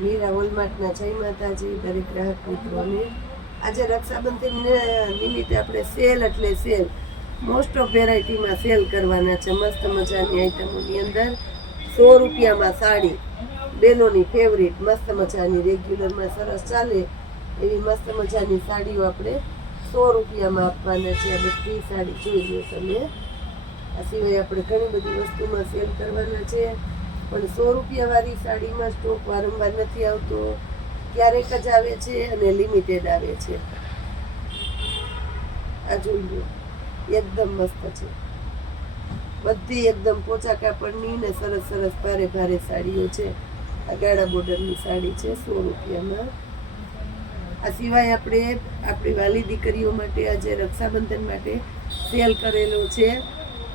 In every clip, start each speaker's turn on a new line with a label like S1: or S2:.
S1: મીરા હોલમાર્ટના જય માતાજી, દરેક ગ્રાહક મિત્રોને. આજે રક્ષાબંધન નિમિત્તે આપણે સેલ એટલે સેલ. મોસ્ટ ઓફ વેરાયટીમાં સેલ કરવાના છે. મસ્ત મજાની આઈટમોની અંદર સો રૂપિયામાં સાડી. બેનોની ફેવરિટ મસ્ત મજાની રેગ્યુલરમાં સરસ ચાલે એવી મસ્ત મજાની સાડીઓ આપણે સો રૂપિયામાં આપવાના છે. આ બધી સાડી જોઈ લો તમે. આ સિવાય આપણે ઘણી બધી વસ્તુમાં સેલ કરવાના છે. પણ સો રૂપિયાવાળી સાડીમાં સ્ટોક વારંવાર નથી આવતો. ક્યારેક જ આવે છે અને લિમિટેડ આવે છે. આ જોઈએ એકદમ મસ્ત છે. બધી એકદમ પોચા કાપડની ને સરસ સરસ ભારે ભારે સાડીઓ છે. આ ગાળા બોર્ડરની સાડી છે સો રૂપિયામાં. આ સિવાય આપણે, આપણી વાલી દીકરીઓ માટે આજે રક્ષાબંધન માટે સેલ કરેલો છે.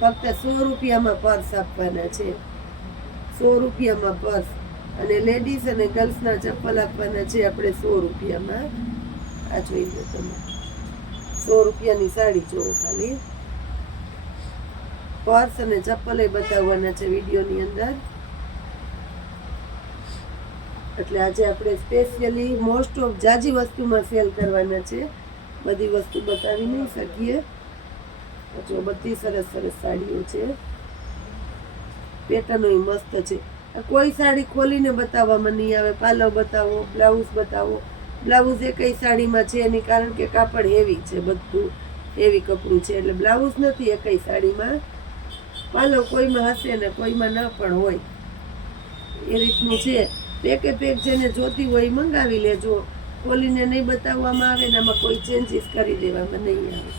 S1: ફક્ત સો રૂપિયામાં પર્સ આપવાના છે. સો રૂપિયામાં પર્સ અને લેડીઝ અને ગર્લ્સના ચપ્પલ આપવાના છે આપણે સો રૂપિયામાં. આ જોઈ લો તમે. સો રૂપિયાની સાડી જોવો ખાલી. પર્સ અને ચપ્પલ એ બતાવવાના છે વિડીયોની અંદર. એટલે આજે આપણે સ્પેશિયલી મોસ્ટ ઓફ જાજી વસ્તુમાં સેલ કરવાના છે. બધી વસ્તુ બતાવી નહીં શકીએ. જો બધી સરસ સરસ સાડીઓ છે. પેટર્નો મસ્ત છે. કોઈ સાડી ખોલીને બતાવવામાં નહીં આવે. પાલવ બતાવો, બ્લાઉઝ બતાવો. બ્લાઉઝ એ કઈ સાડીમાં છે એની કારણ કે કાપડ હેવી છે, બધું હેવી કપડું છે. એટલે બ્લાઉઝ નથી એ કઈ સાડીમાં. પાલવ કોઈમાં હશે ને કોઈમાં ન પણ હોય. એ રીતનું છે. પેકે પેક જેને જોતી હોય મંગાવી લેજો. ખોલીને નહીં બતાવવામાં આવે ને આમાં કોઈ ચેન્જીસ કરી દેવામાં નહીં આવે.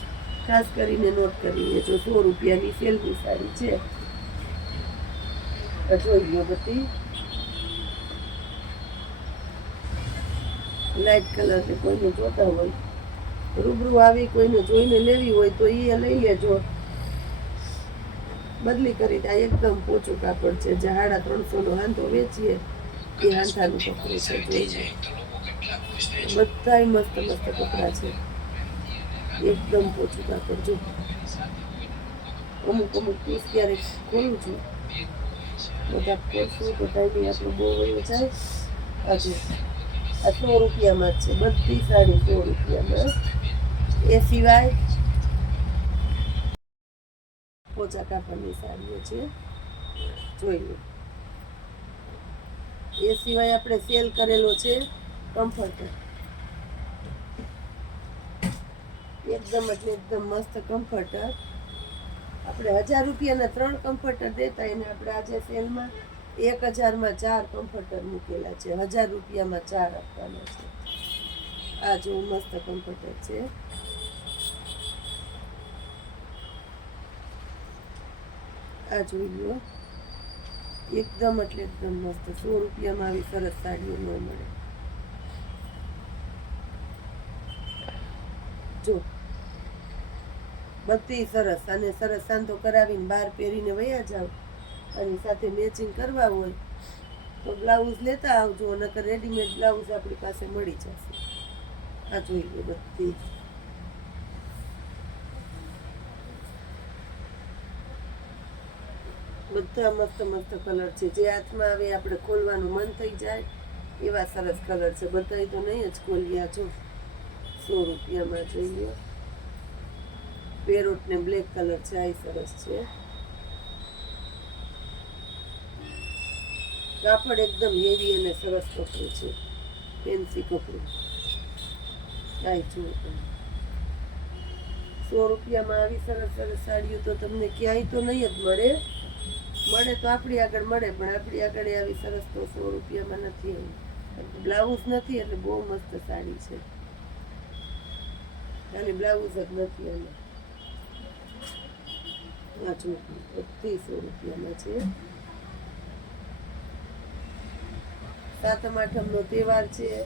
S1: ખાસ કરીને નોટ કરી લેજો. સો રૂપિયાની સેલની સાડી છે. બધી લાઇટ કલર છે, કોઈને જોતા હોય, રૂબરૂ આવી કોઈને જોઈને લેવી હોય તો એ લઈ લેજો. બદલી કરી આ એકદમ પોચું કાપડ છે, જે સાડા ત્રણસો નો હાંધો વેચીએ, એ હાંધાનું કપડું છે બધા મસ્ત મસ્ત કપડા છે. એકદમ પોચું કાપડ, જો. અમુક અમુક પીસ ક્યારેક ખોલું છું બધા ખોલશું તો આપણું બહુ એવું થાય. હજુ આ સો રૂપિયામાં જ છે બધી સાડી સો રૂપિયામાં. એ સિવાય પોચા કાપડની સાડીઓ છે. જોઈ લો. એ સિવાય આપણે સેલ કરેલો છે કમ્ફર્ટર એકદમ એટલે એકદમ મસ્ત કમ્ફર્ટર આપણે હજાર રૂપિયાના ત્રણ કમ્ફર્ટર દેતા એને આપણે આજે સેલમાં એક હજારમાં ચાર કમ્ફર્ટર મૂકેલા છે. હજાર રૂપિયામાં ચાર આપવાના છે. આ જો મસ્ત કમ્ફર્ટર છે. આ જોઈ લો. એકદમ એટલે એકદમ મસ્ત. સો રૂપિયામાં આવી સરસ સાડીઓ ન મળે. જો બધી સરસ. અને સરસ સાંધો કરાવીને બહાર પહેરીને વયા જાઓ. અને સાથે મેચિંગ કરવા હોય તો બ્લાઉઝ લેતા આવજો, નકર રેડીમેડ બ્લાઉઝ આપણી પાસે મળી જશે. આ જોઈ લો બધી. બધા મસ્ત મસ્ત કલર છે. જે હાથમાં આવે આપણે ખોલવાનું મન થઈ જાય, એવા સરસ કલર છે. બધા તો નહીં જ ખોલ્યા છો સો રૂપિયામાં જોઈએ પેરોટ ને બ્લેક કલર છે આ સરસ છે. કાપડ એકદમ હેવી અને સરસ કપડું છે. ફેન્સી કપડું. કાંઈ જુઓ સો રૂપિયામાં આવી સરસ સરસ સાડીઓ તો તમને ક્યાંય તો નહીં જ મળે. મળે તો આપણી આગળ મળે, પણ આપણી આગળ આવી સરસ તો સો રૂપિયામાં નથી આવી. બ્લાઉઝ નથી, એટલે બહુ મસ્ત સાડી છે. ખાલી બ્લાઉઝ જ નથી આમાં જો રૂપિયામાં છે સાતમ આઠમનો તહેવાર છે.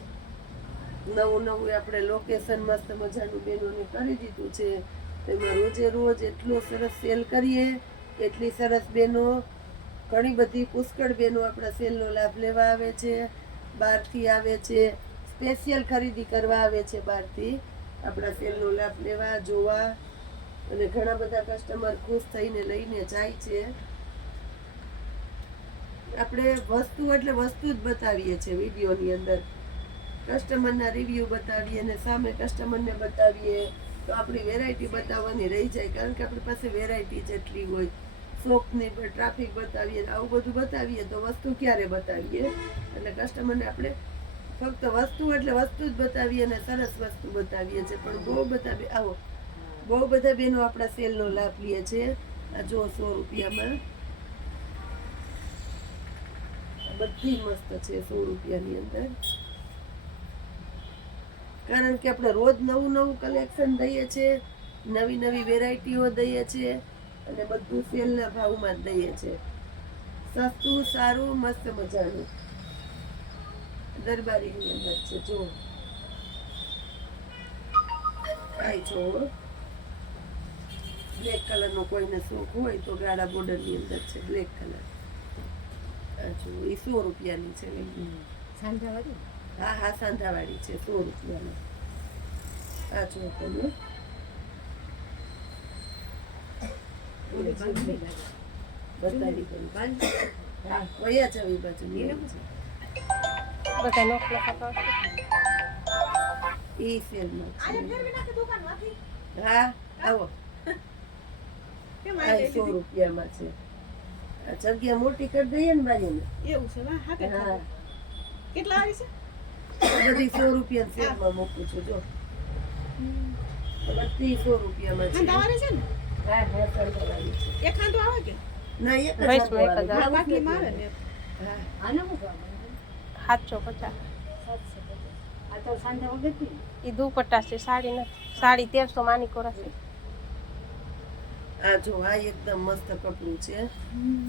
S1: નવું નવું આપણે લોકેશન મસ્ત મજાનું બહેનોને કરી છે. તેમાં રોજે રોજ એટલો સરસ સેલ કરીએ, એટલી સરસ બહેનો ઘણી બધી પુષ્કળ બહેનો આપણા સેલનો લાભ લેવા આવે છે, બહારથી આવે છે સ્પેશિયલ ખરીદી કરવા આવે છે બહારથી. આપણા સેલનો લાભ લેવા, જોવા અને ઘણા બધા કસ્ટમર ખુશ થઈને લઈને જાય છે. આપણે વસ્તુ એટલે વસ્તુ જ બતાવીએ છીએ વિડીયોની અંદર. કસ્ટમરના રિવ્યૂ બતાવીએ અને સામે કસ્ટમરને બતાવીએ તો આપણી વેરાયટી બતાવવાની રહી જાય કારણ કે આપણી પાસે વેરાયટી જેટલી હોય. શોપની ટ્રાફિક બતાવીએ આવું બધું બતાવીએ તો વસ્તુ ક્યારે બતાવીએ? એટલે કસ્ટમરને આપણે ફક્ત વસ્તુ એટલે વસ્તુ જ બતાવીએ અને સરસ વસ્તુ બતાવીએ છીએ. પણ બહુ બતાવીએ. આવો. બહુ બધા બહેનો આપણા સેલનો લાભ લે છે. જો સો રૂપિયામાં. બધી મસ્ત છે સો રૂપિયાની અંદર. કારણ કે આપણે રોજ નવું નવું કલેક્શન દઈએ છીએ નવી નવી વેરાયટીઓ દઈએ છીએ અને બધું સેલના ભાવમાં દઈએ છીએ સસ્તું, સારું, મસ્ત મજાનું. દરબારીની અંદર છે, જો. આઈ જો. બ્લેક કલરનો કોઈને શોખ હોય તો ગાળા બોર્ડરની અંદર છે બ્લેક કલર હજુ એ સો રૂપિયાની છે.
S2: સાંધાવાળી
S1: હા હા સાંધાવાળી છે સો રૂપિયાની. આ જો તમે. બતાવી હા. વયા જવી બાજુ
S3: બધા ખાતા
S1: એ સેલમાં હા આવો. સો રૂપિયામાં છે. જગ્યા મોટી કરી દઈએ ને બાજુને.
S4: એવું છે હા. કેટલા વાળી છે?
S1: બધી સો રૂપિયા મૂકું છું જો. બધી સો રૂપિયામાં છે.
S4: ખાંડાવાળી છે ને?
S1: હા હા સાંધાવાળી છે.
S4: એક ખાંડો આવે કે?
S1: ના એક જ
S3: વૈષ્ણવ એક જ
S1: સાંધાવાળી.
S4: આ બાટલીમાં આવે ને?
S1: હા.
S2: આને શું
S3: સાતસો પચાસ.
S2: આ તો સાંધા વગરની
S3: એ દુપટ્ટા છે સાડી નથી. સાડી તેરસો માની કોરા છે.
S1: આ જો આ એકદમ મસ્ત કપડું છે.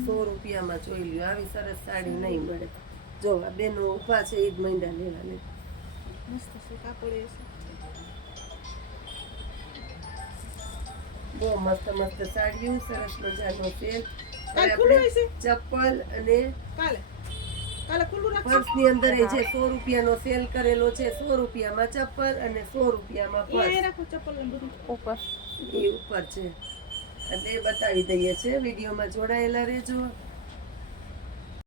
S1: સો રૂપિયામાં જોઈ લ્યો. આવી સરસ સાડી નહીં મળે. જો આ બેનો ઊભા છે એ જ મૈંડા લેવા લે.
S4: મસ્ત છે કાપડ
S1: બહુ મસ્ત મસ્ત સાડીઓ સરસ મજાનો
S4: છે?
S1: ચપ્પલ અને પર્સની અંદર એ જે સો રૂપિયાનો સેલ કરેલો છે સો રૂપિયામાં ચપ્પલ અને સો રૂપિયામાં પર્સ.
S4: ચપ્પલ
S3: ઉપર.
S1: એ ઉપર છે. એ બતાવી દઈએ છે વિડીયોમાં જોડાયેલા રહેજો.